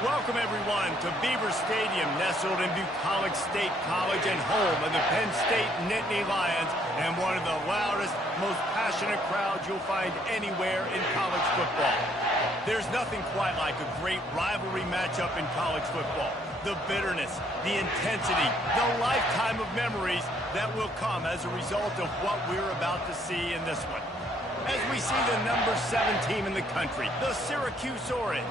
Welcome, everyone, to Beaver Stadium, nestled in Bucolic State College and home of the Penn State Nittany Lions, and one of the loudest, most passionate crowds you'll find anywhere in college football. There's nothing quite like a great rivalry matchup in college football. The bitterness, the intensity, the lifetime of memories that will come as a result of what we're about to see in this one. As we see the number 7 team in the country, the Syracuse Orange,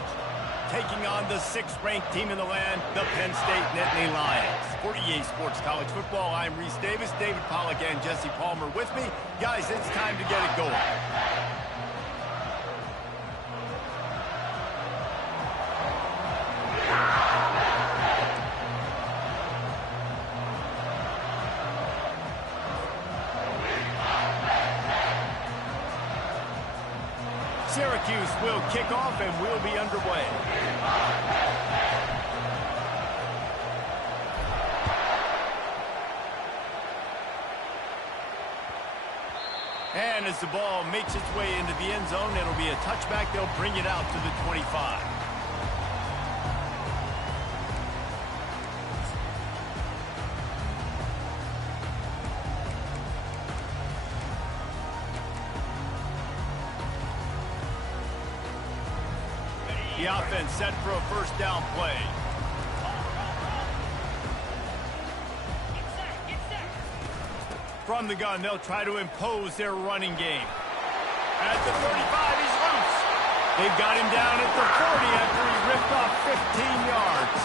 taking on the 6th-ranked team in the land, the Penn State Nittany Lions. For EA Sports College Football, I'm Reese Davis, David Pollack, and Jesse Palmer with me. Guys, it's time to get it going. Syracuse will kick off and we'll be underway. And as the ball makes its way into the end zone, it'll be a touchback. They'll bring it out to the 25. The offense set for a first down play. From the gun, they'll try to impose their running game. At the 35, he's loose. They've got him down at the 40 after he ripped off 15 yards.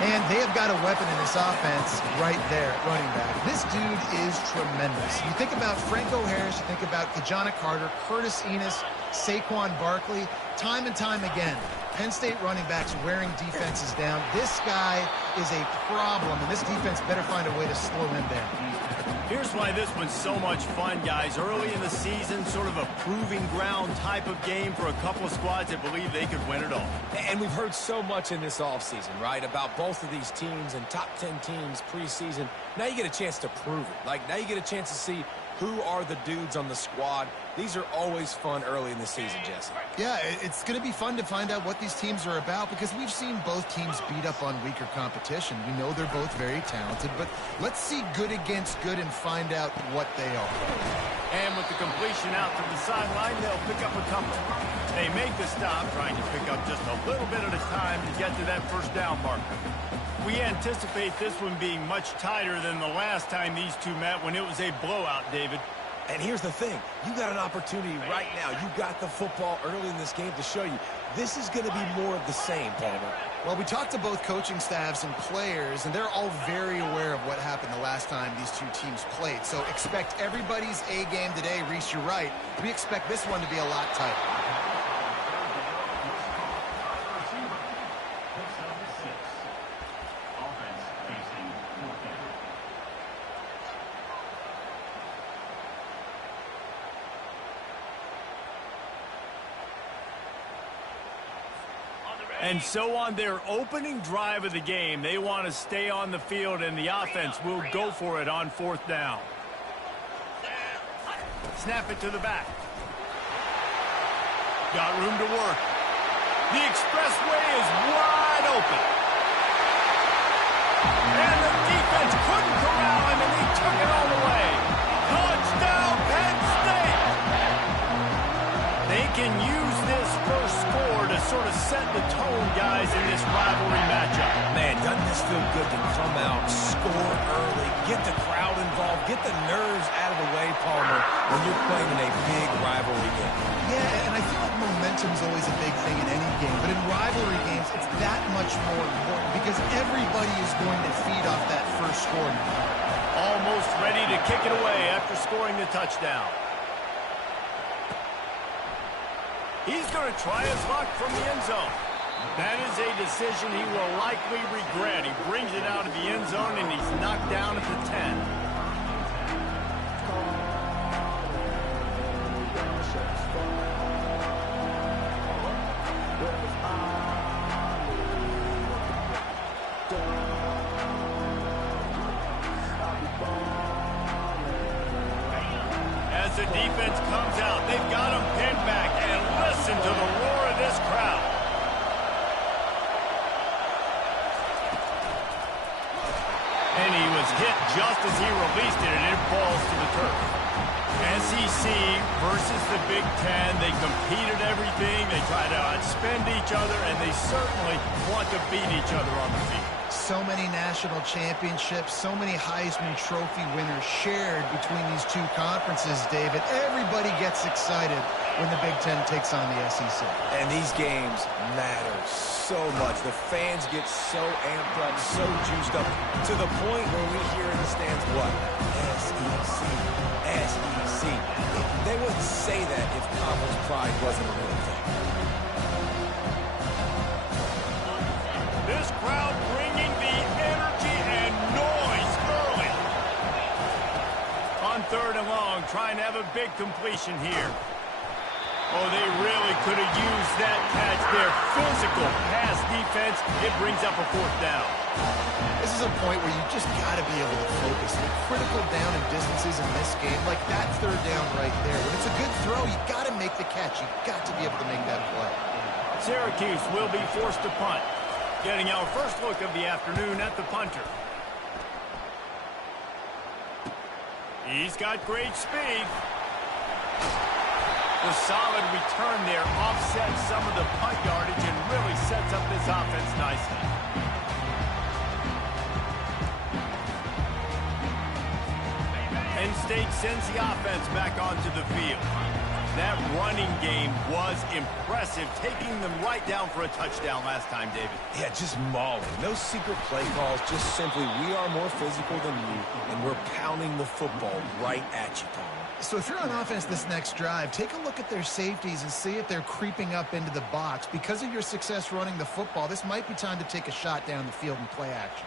And they have got a weapon in this offense right there at running back. This dude is tremendous. You think about Franco Harris, you think about Kajana Carter, Curtis Enos, Saquon Barkley. Time and time again, Penn State running backs wearing defenses down. This guy is a problem, and this defense better find a way to slow him down. Here's why this one's so much fun, guys. Early in the season, sort of a proving ground type of game for a couple of squads that believe they could win it all. And we've heard so much in this offseason, right, about both of these teams and top 10 teams preseason. Now you get a chance to prove it. Like, now you get a chance to see who are the dudes on the squad. These are always fun early in the season, Jesse. Yeah, it's going to be fun to find out what these teams are about because we've seen both teams beat up on weaker competition. We know they're both very talented, but let's see good against good and find out what they are. And with the completion out to the sideline, they'll pick up a couple. They make the stop, trying to pick up just a little bit at a time to get to that first down marker. We anticipate this one being much tighter than the last time these two met when it was a blowout, David. And here's the thing. You got an opportunity right now. You got the football early in this game to show you. This is going to be more of the same, Palmer. Well, we talked to both coaching staffs and players, and they're all very aware of what happened the last time these two teams played. So expect everybody's A game today. Reese, you're right. We expect this one to be a lot tighter. And so on their opening drive of the game, they want to stay on the field, and the offense will go for it on 4th down. Snap it to the back. Got room to work. The expressway is wide open. And the defense couldn't corral him, and he took it all the way. Touchdown, Penn State! They can use this first score to sort of set the tone, guys, in this rivalry matchup. Man, doesn't this feel good to come out, score early, get the crowd involved, get the nerves out of the way, Palmer, when you're playing in a big rivalry game? Yeah, and I feel like momentum's always a big thing in any game, but in rivalry games, it's that much more important because everybody is going to feed off that first score. Almost ready to kick it away after scoring the touchdown. He's going to try his luck from the end zone. That is a decision he will likely regret. He brings it out of the end zone, and he's knocked down at the 10. As the defense comes out, they've got him pinned back, and listen to the roar of this crowd. hit just as he released it, and it falls to the turf. SEC versus the Big Ten. They compete at everything. They try to outspend each other, and they certainly want to beat each other on the field. So many national championships, so many Heisman Trophy winners shared between these two conferences, David. Everybody gets excited when the Big Ten takes on the SEC. And these games matter so much. The fans get so amped up, so juiced up, to the point where we hear in the stands, what? SEC, SEC. They wouldn't say that if conference pride wasn't a real thing. This crowd bringing the energy and noise early. On 3rd and long, trying to have a big completion here. Oh, they really could have used that catch there. Physical pass defense. It brings up a 4th down. This is a point where you just got to be able to focus. The critical down and distances in this game, like that 3rd down right there. When it's a good throw, you got to make the catch. You got to be able to make that play. Syracuse will be forced to punt. Getting our first look of the afternoon at the punter. He's got great speed. The solid return there offsets some of the punt yardage and really sets up this offense nicely. Penn State sends the offense back onto the field. That running game was impressive, taking them right down for a touchdown last time, David. Yeah, just mauling. No secret play calls, just simply we are more physical than you, and we're pounding the football right at you, Tom. So if you're on offense this next drive, take a look at their safeties and see if they're creeping up into the box. Because of your success running the football, this might be time to take a shot down the field and play action.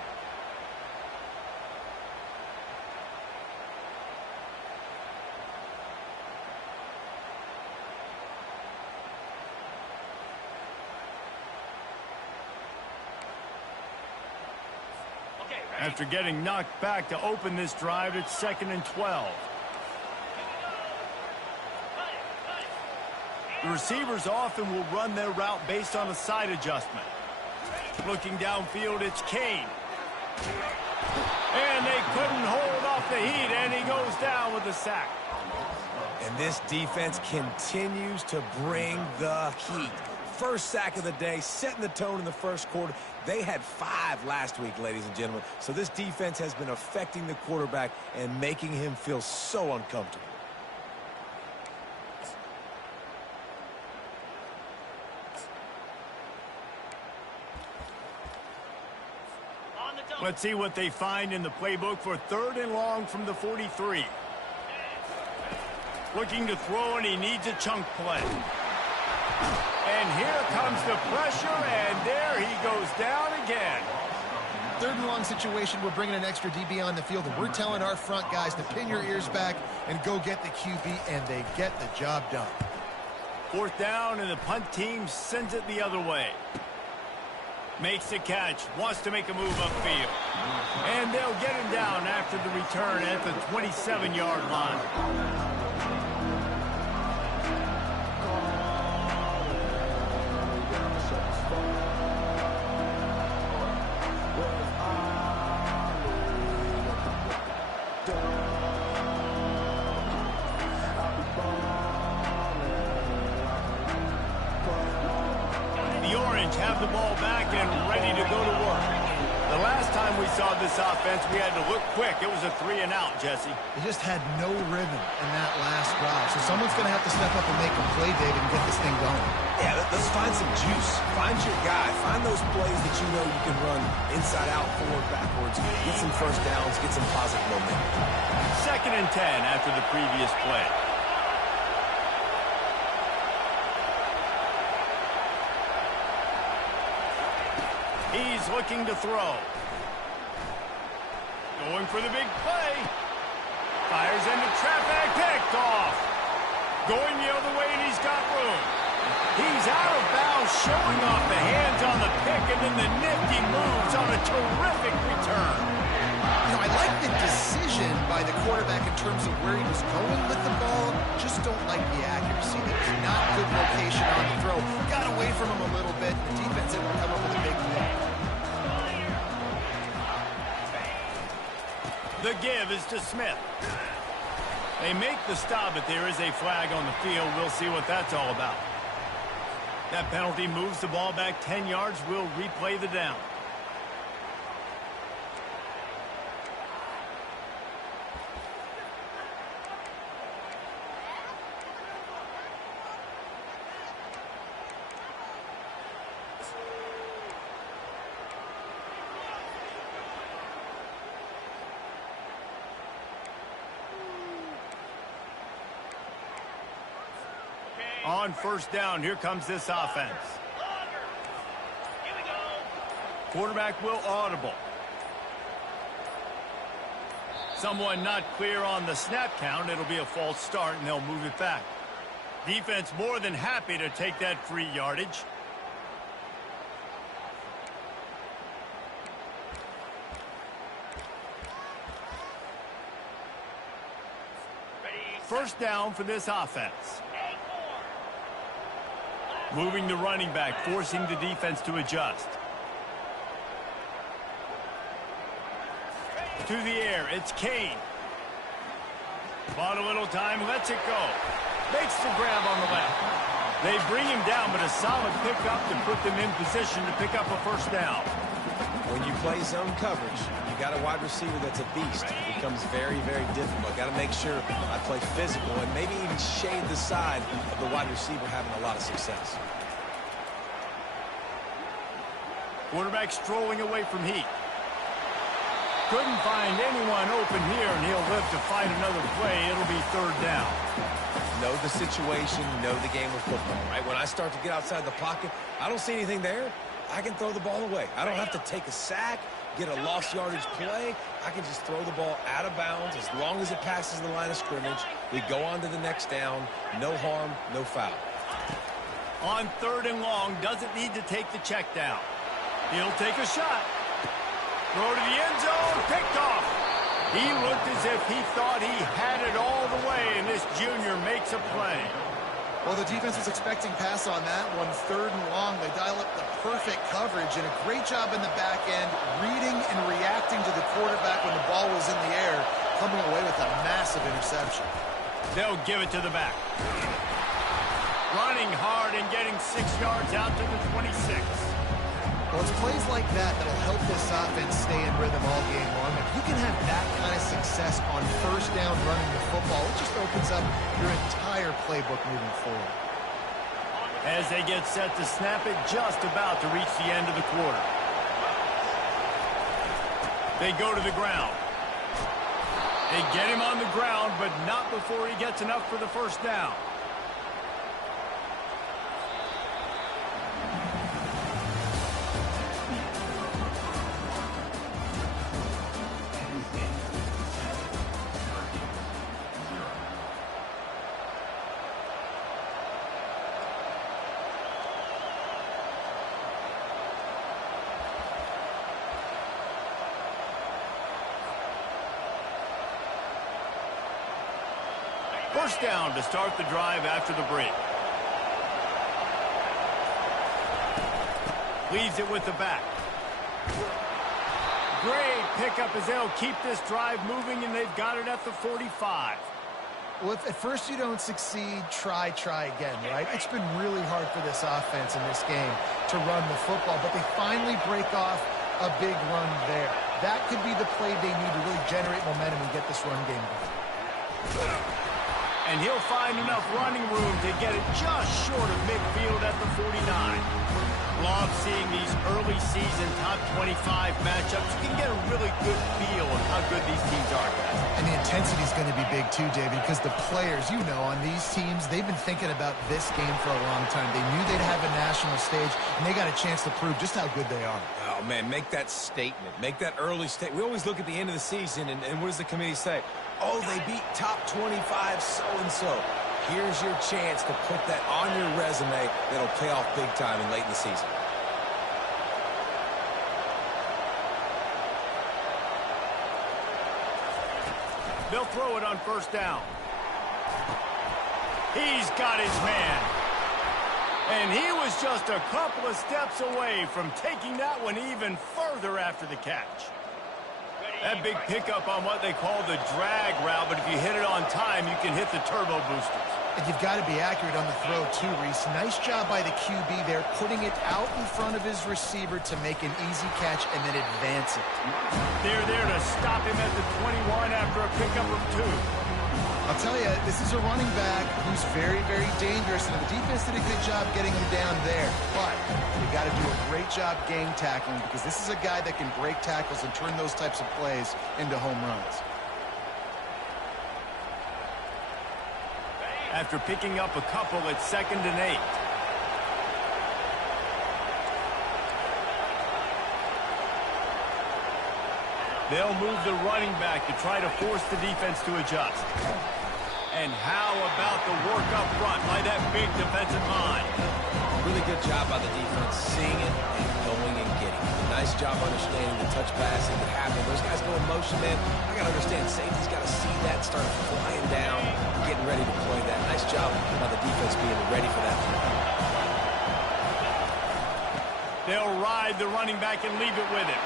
After getting knocked back to open this drive, it's 2nd and 12. The receivers often will run their route based on a side adjustment. Looking downfield, it's Kane. And they couldn't hold off the heat, and he goes down with a sack. And this defense continues to bring the heat. First sack of the day, setting the tone in the first quarter. They had 5 last week, ladies and gentlemen. So this defense has been affecting the quarterback and making him feel so uncomfortable. Let's see what they find in the playbook for 3rd and long from the 43. Looking to throw, and he needs a chunk play. And here comes the pressure, and there he goes down again. 3rd and long situation, we're bringing an extra DB on the field, and we're telling our front guys to pin your ears back and go get the QB, and they get the job done. 4th down, and the punt team sends it the other way. Makes the catch, wants to make a move upfield. And they'll get him down after the return at the 27-yard line. Have the ball back and ready to go to work. The last time we saw this offense, we had to look quick. It was a 3-and-out, Jesse. They just had no rhythm in that last drive. So someone's going to have to step up and make a play, David, and get this thing going. Yeah, let's find some juice. Find your guy. Find those plays that you know you can run inside out, forward, backwards. Get some first downs. Get some positive momentum. 2nd and 10 after the previous play. He's looking to throw. Going for the big play. Fires into traffic. Picked off. Going the other way, and he's got room. He's out of bounds, showing off the hands on the pick, and then the nifty moves on a terrific return. You know, I like the decision by the quarterback in terms of where he was going with the ball. Just don't like the accuracy. There was not good location on the throw. Got away from him a little bit. The defense able to come up with a big play. The give is to Smith. They make the stop, but there is a flag on the field. We'll see what that's all about. That penalty moves the ball back 10 yards. We'll replay the down. On first down, here comes this offense. Quarterback will audible. Someone not clear on the snap count. It'll be a false start, and they'll move it back. Defense more than happy to take that free yardage. First down for this offense. Moving the running back, forcing the defense to adjust. To the air, it's Kane. Bought a little time, lets it go. Makes the grab on the left. They bring him down, but a solid pickup to put them in position to pick up a first down. When you play zone coverage, you got a wide receiver that's a beast. It becomes very, very difficult. Got to make sure I play physical and maybe even shade the side of the wide receiver having a lot of success. Quarterback strolling away from heat. Couldn't find anyone open here, and he'll live to fight another play. It'll be third down. Know the situation, know the game of football, right? When I start to get outside the pocket, I don't see anything there. I can throw the ball away. I don't have to take a sack, get a lost yardage play. I can just throw the ball out of bounds as long as it passes the line of scrimmage. We go on to the next down. No harm, no foul. On third and long, doesn't need to take the check down. He'll take a shot. Throw to the end zone, picked off. He looked as if he thought he had it all the way, and this junior makes a play. Well, the defense was expecting pass on that one. Third and long, they dial up the perfect coverage and a great job in the back end, reading and reacting to the quarterback when the ball was in the air, coming away with a massive interception. They'll give it to the back. Running hard and getting 6 yards out to the 26. Well, it's plays like that that'll help this offense stay in rhythm all game long. If you can have that kind of success on first down running the football, it just opens up your entire playbook moving forward. As they get set to snap it, just about to reach the end of the quarter. They go to the ground. They get him on the ground, but not before he gets enough for the first down. First down to start the drive after the break. Leaves it with the back. Great pickup as they'll keep this drive moving, and they've got it at the 45. Well, if at first you don't succeed, try again, right? It's been really hard for this offense in this game to run the football, but they finally break off a big run there. That could be the play they need to really generate momentum and get this run game going. And he'll find enough running room to get it just short of midfield at the 49. Love seeing these early season top 25 matchups. You can get a really good feel of how good these teams are, guys. And the intensity is going to be big too, David, because the players, you know, on these teams, they've been thinking about this game for a long time. They knew they'd have a national stage, and they got a chance to prove just how good they are. Oh, man, make that statement. Make that early statement. We always look at the end of the season, and what does the committee say? Oh, they beat top 25 so-and-so. Here's your chance to put that on your resume that'll pay off big time and late in the season. They'll throw it on first down. He's got his man. And he was just a couple of steps away from taking that one even further after the catch. That big pickup on what they call the drag route, but if you hit it on time, you can hit the turbo boosters. And you've got to be accurate on the throw, too, Reese. Nice job by the QB there, putting it out in front of his receiver to make an easy catch and then advance it. They're there to stop him at the 21 after a pickup of 2. I'll tell you, this is a running back who's very, very dangerous, and the defense did a good job getting him down there. But you got to do a great job game tackling, because this is a guy that can break tackles and turn those types of plays into home runs. After picking up a couple, it's 2nd and 8. They'll move the running back to try to force the defense to adjust. And how about the work up front by that big defensive line? Really good job by the defense, seeing it and going and getting it. Nice job understanding the touch passing that happened. Those guys go in motion, man. I got to understand, safety's got to see that, start flying down, getting ready to play that. Nice job by the defense being ready for that. They'll ride the running back and leave it with him.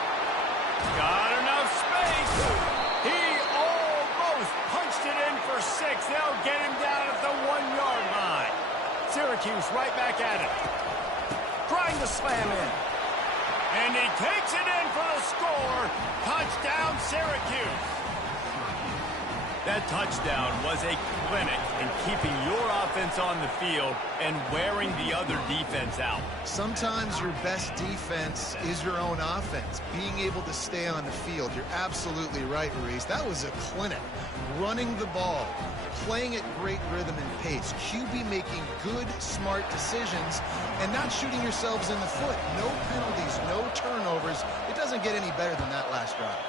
Got enough space. He almost punched it in for 6. They'll get him down at the 1-yard line. Syracuse right back at it. Trying to slam in. And he takes it in for the score. Touchdown, Syracuse. That touchdown was a clinic in keeping your offense on the field and wearing the other defense out. Sometimes your best defense is your own offense. Being able to stay on the field. You're absolutely right, Reese. That was a clinic. Running the ball, playing at great rhythm and pace. QB making good, smart decisions and not shooting yourselves in the foot. No penalties, no turnovers. It doesn't get any better than that last drive.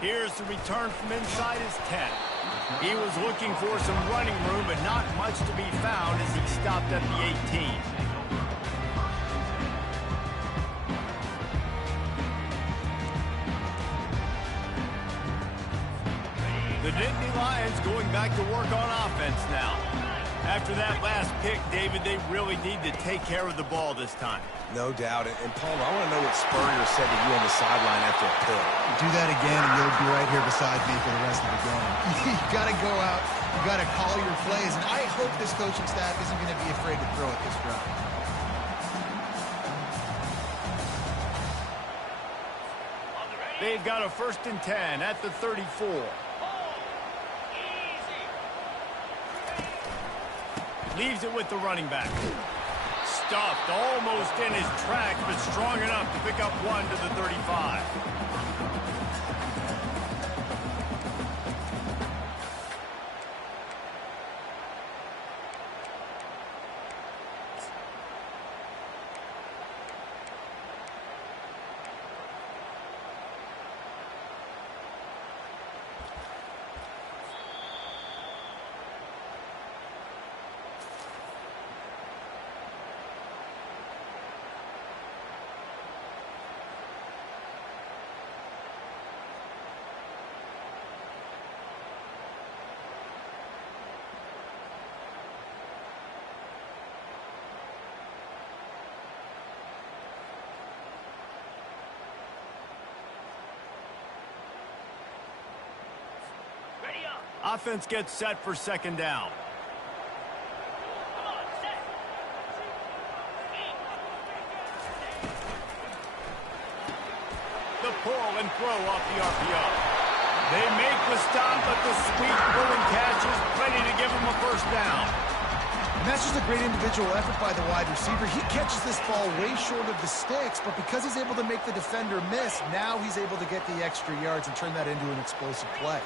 Here's the return from inside his 10. He was looking for some running room, but not much to be found as he stopped at the 18. The Nittany Lions going back to work on offense now. After that last pick, David, they really need to take care of the ball this time. No doubt. And Palmer, I want to know what Spurrier said to you on the sideline after a pick. Do that again, and you'll be right here beside me for the rest of the game. You got to go out. You got to call your plays, and I hope this coaching staff isn't going to be afraid to throw at this drive. They've got a 1st and 10 at the 34. Leaves it with the running back. Stuffed almost in his tracks, but strong enough to pick up 1 to the 35. Offense gets set for 2nd down. The pull and throw off the RPO. They make the stop, but the sweet pulling catch is plenty to give them a 1st down. And that's just a great individual effort by the wide receiver. He catches this ball way short of the sticks, but because he's able to make the defender miss, now he's able to get the extra yards and turn that into an explosive play.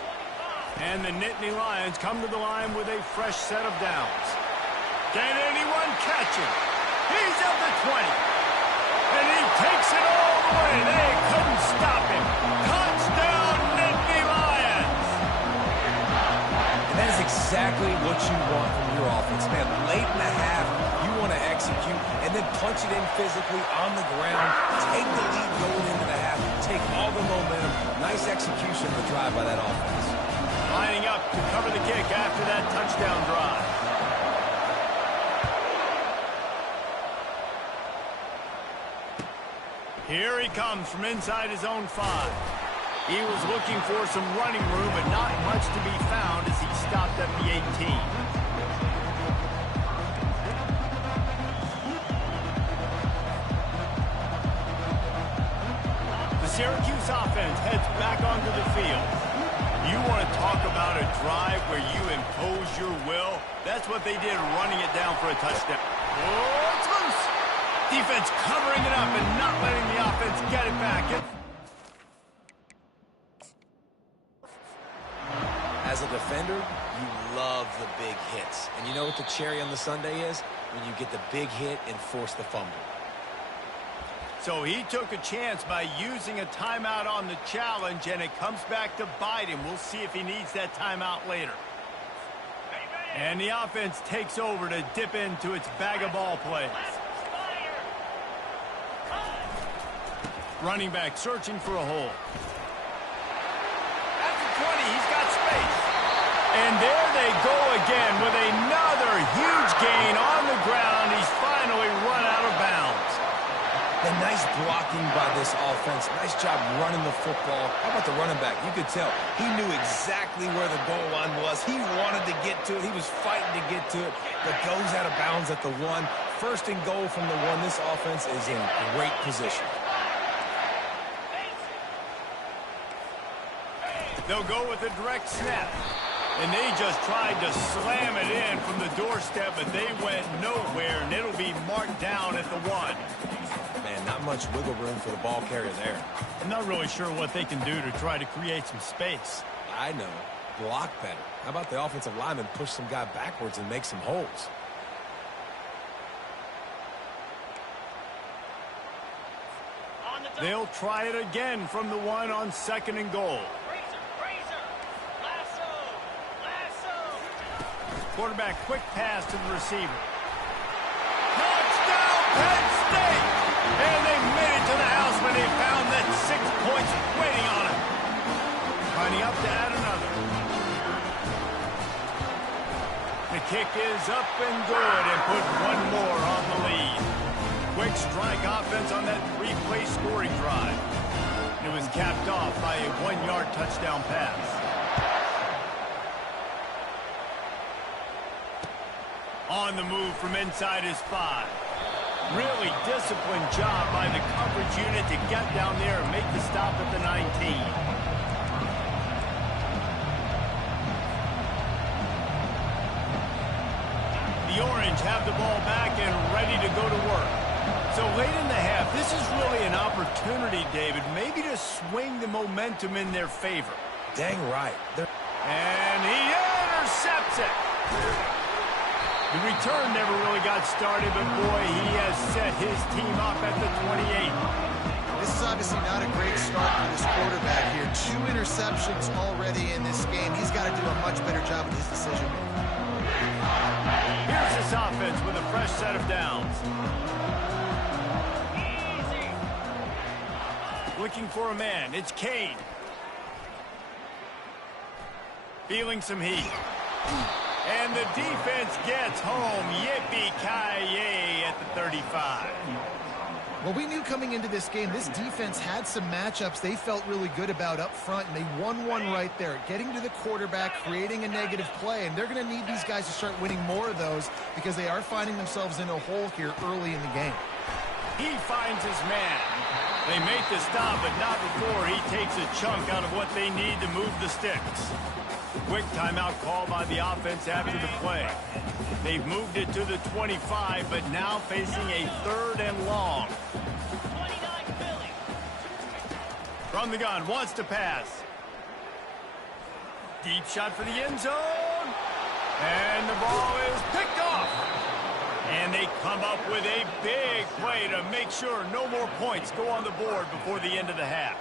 And the Nittany Lions come to the line with a fresh set of downs. Can anyone catch him? He's at the 20. And he takes it all the way. They couldn't stop him. Touchdown, Nittany Lions! And that is exactly what you want from your offense, man. Late in the half, you want to execute and then punch it in physically on the ground. Take the lead going into the half. Take all the momentum. Nice execution of the drive by that offense. Lining up to cover the kick after that touchdown drive. Here he comes from inside his own 5. He was looking for some running room, but not much to be found as he stopped at the 18. The Syracuse offense heads back onto the field. You want to talk about a drive where you impose your will? That's what they did, running it down for a touchdown. Oh, it's loose. Defense covering it up and not letting the offense get it back. As a defender, you love the big hits. And you know what the cherry on the sundae is? When you get the big hit and force the fumble. So he took a chance by using a timeout on the challenge, and it comes back to bite him. We'll see if he needs that timeout later. And the offense takes over to dip into its bag of ball plays. Running back searching for a hole. At the 20, he's got space. And there they go again with another huge gain on the ground. He's finally run out of bounds. The nice blocking by this offense. Nice job running the football. How about the running back? You could tell he knew exactly where the goal line was. He wanted to get to it. He was fighting to get to it, but goes out of bounds at the 1. First and goal from the 1. This offense is in great position. They'll go with a direct snap. And they just tried to slam it in from the doorstep, but they went nowhere, and it'll be marked down at the 1. Man, not much wiggle room for the ball carrier there. I'm not really sure what they can do to try to create some space. I know. Block better. How about the offensive lineman push some guy backwards and make some holes? They'll try it again from the 1 on 2nd and goal. Quarterback, quick pass to the receiver. Touchdown, Penn State! And they made it to the house when they found that 6 points waiting on it. Finding up to add another. The kick is up and good and put 1 more on the lead. Quick strike offense on that 3-play scoring drive. It was capped off by a 1-yard touchdown pass. On the move from inside his 5. Really disciplined job by the coverage unit to get down there and make the stop at the 19. The Orange have the ball back and ready to go to work. So late in the half, this is really an opportunity, David, maybe to swing the momentum in their favor. Dang right. And he intercepts it. The return never really got started, but boy, he has set his team up at the 28. This is obviously not a great start for this quarterback here. 2 interceptions already in this game. He's got to do a much better job with his decision-making. Here's this offense with a fresh set of downs. Looking for a man. It's Kane. Feeling some heat. And the defense gets home. Yippee-ki-yay at the 35. Well, we knew coming into this game, this defense had some matchups they felt really good about up front, and they won one right there, getting to the quarterback, creating a negative play, and they're going to need these guys to start winning more of those because they are finding themselves in a hole here early in the game. He finds his man. They make the stop, but not before he takes a chunk out of what they need to move the sticks. Quick timeout call by the offense after the play. They've moved it to the 25, but now facing a 3rd and long. From the gun, wants to pass. Deep shot for the end zone. And the ball is picked off. And they come up with a big play to make sure no more points go on the board before the end of the half.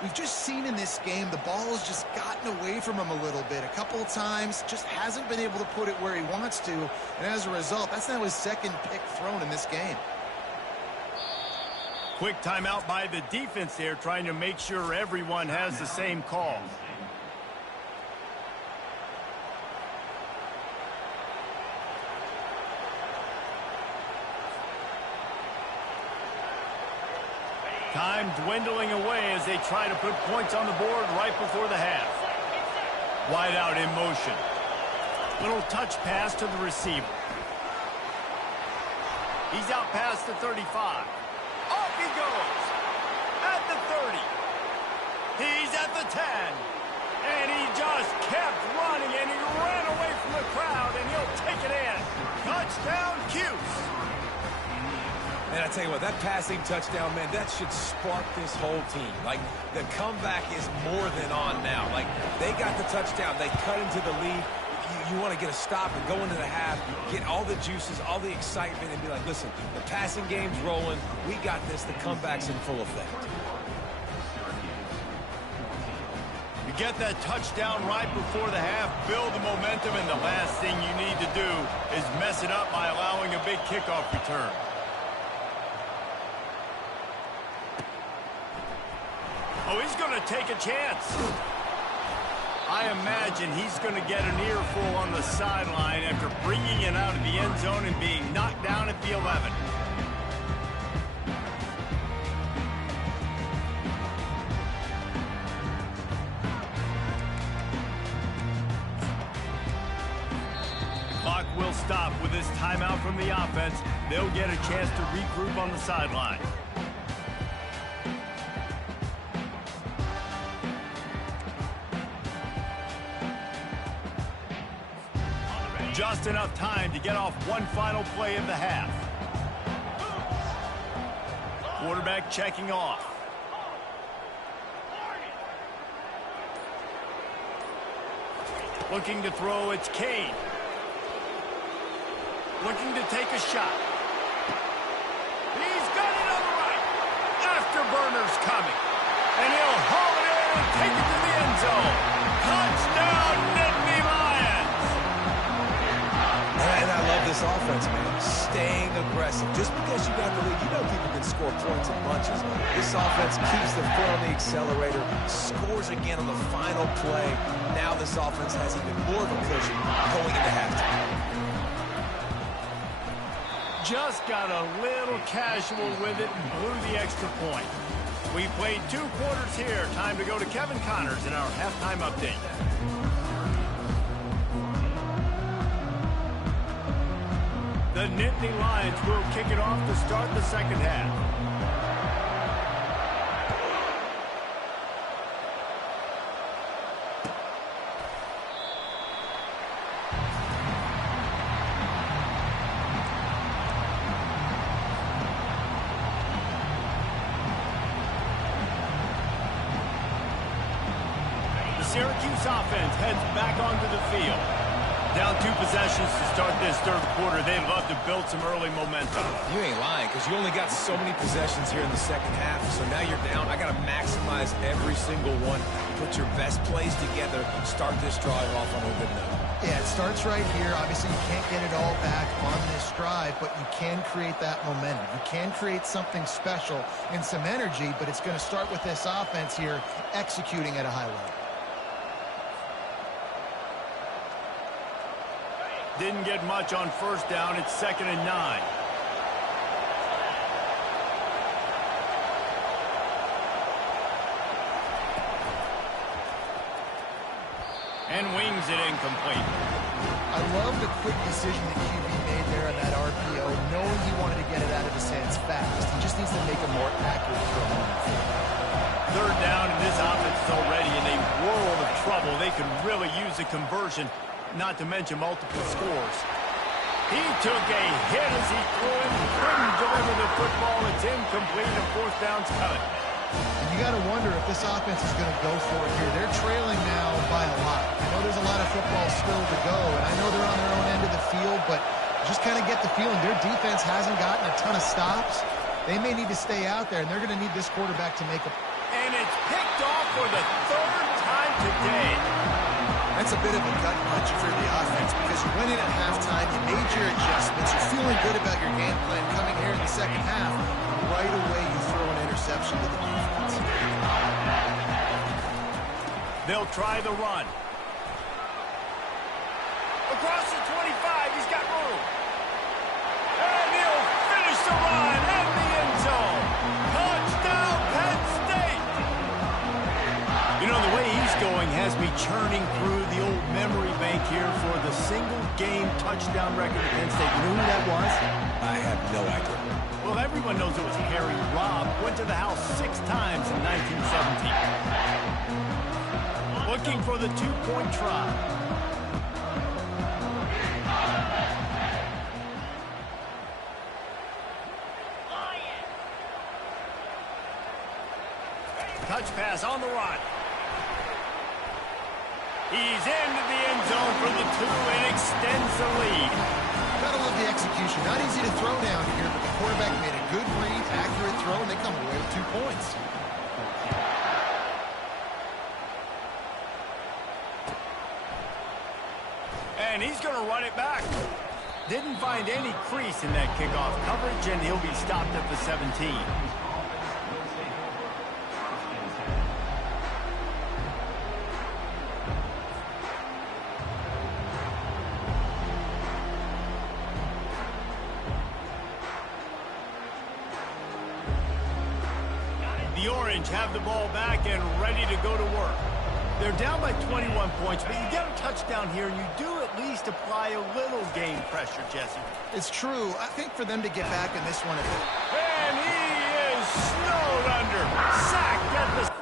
We've just seen in this game the ball has just gotten away from him a little bit. A couple of times, just hasn't been able to put it where he wants to. And as a result, that's now his 2nd pick thrown in this game. Quick timeout by the defense there, trying to make sure everyone has the same call. Time dwindling away as they try to put points on the board right before the half. Wide out in motion. Little touch pass to the receiver. He's out past the 35. Off he goes. At the 30. He's at the 10. And he just kept running, and he ran away from the crowd, and he'll take it in. Touchdown, Cuse. And I tell you what, that passing touchdown, man, that should spark this whole team. Like, the comeback is more than on now. Like, they got the touchdown. They cut into the lead. You want to get a stop and go into the half, get all the juices, all the excitement, and be like, listen, the passing game's rolling. We got this. The comeback's in full effect. You get that touchdown right before the half, build the momentum, and the last thing you need to do is mess it up by allowing a big kickoff return. Oh, he's going to take a chance. I imagine he's going to get an earful on the sideline after bringing it out of the end zone and being knocked down at the 11. Clock will stop with this timeout from the offense. They'll get a chance to regroup on the sideline. Just enough time to get off one final play of the half. Quarterback checking off. Looking to throw, it's Kane. Looking to take a shot. He's got it on the right. Afterburner's coming. And he'll haul it in and take it to the end zone. Touchdown, Nittany Lions! And I love this offense, man. Staying aggressive. Just because you got the lead, you know people can score points in bunches. This offense keeps the foot on the accelerator, scores again on the final play. Now this offense has even more of a cushion going into halftime. Just got a little casual with it and blew the extra point. We played 2 quarters here. Time to go to Kevin Connors in our halftime update. The Nittany Lions will kick it off to start the second half. Syracuse offense heads back onto the field. Down 2 possessions to start this third quarter. They'd love to build some early momentum. You ain't lying, because you only got so many possessions here in the second half, so now you're down. I got to maximize every single one. Put your best plays together. Start this drive off on a good note. Yeah, it starts right here. Obviously, you can't get it all back on this drive, but you can create that momentum. You can create something special and some energy, but it's going to start with this offense here executing at a high level. Didn't get much on first down. It's 2nd and 9. And wings it incomplete. I love the quick decision that QB made there on that RPO, knowing he wanted to get it out of his hands fast. He just needs to make a more accurate throw. 3rd down, and this offense is already in a world of trouble. They could really use a conversion, not to mention multiple scores. He took a hit as he threw it, couldn't deliver the football. It's incomplete, and 4th down's coming. And you got to wonder if this offense is going to go for it here. They're trailing now by a lot. I know there's a lot of football still to go, and I know they're on their own end of the field, but just kind of get the feeling their defense hasn't gotten a ton of stops. They may need to stay out there, and they're going to need this quarterback to make a... And it's picked off for the 3rd time today. That's a bit of a gut punch for the offense because you went in at halftime, you made your adjustments, you're feeling good about your game plan coming here in the second half. Right away, you throw an interception to the defense. They'll try the run. Across the 25, he's got room. And he'll finish the run in the end zone. Touchdown, must be churning through the old memory bank here for the single-game touchdown record at Penn State. You know who that was? I have no idea. Well, everyone knows it was Harry Robb. Went to the house 6 times in 1917. Looking for the 2-point try. Touch pass on the run. He's into the end zone for the 2 and extends the lead. Gotta love the execution. Not easy to throw down here, but the quarterback made a good read, accurate throw, and they come away with 2 points. And he's going to run it back. Didn't find any crease in that kickoff coverage, and he'll be stopped at the 17. The Orange have the ball back and ready to go to work. They're down by 21 points, but you get a touchdown here, and you do at least apply a little game pressure, Jesse. It's true. I think for them to get back in this one... And he is snowed under. Sacked at the...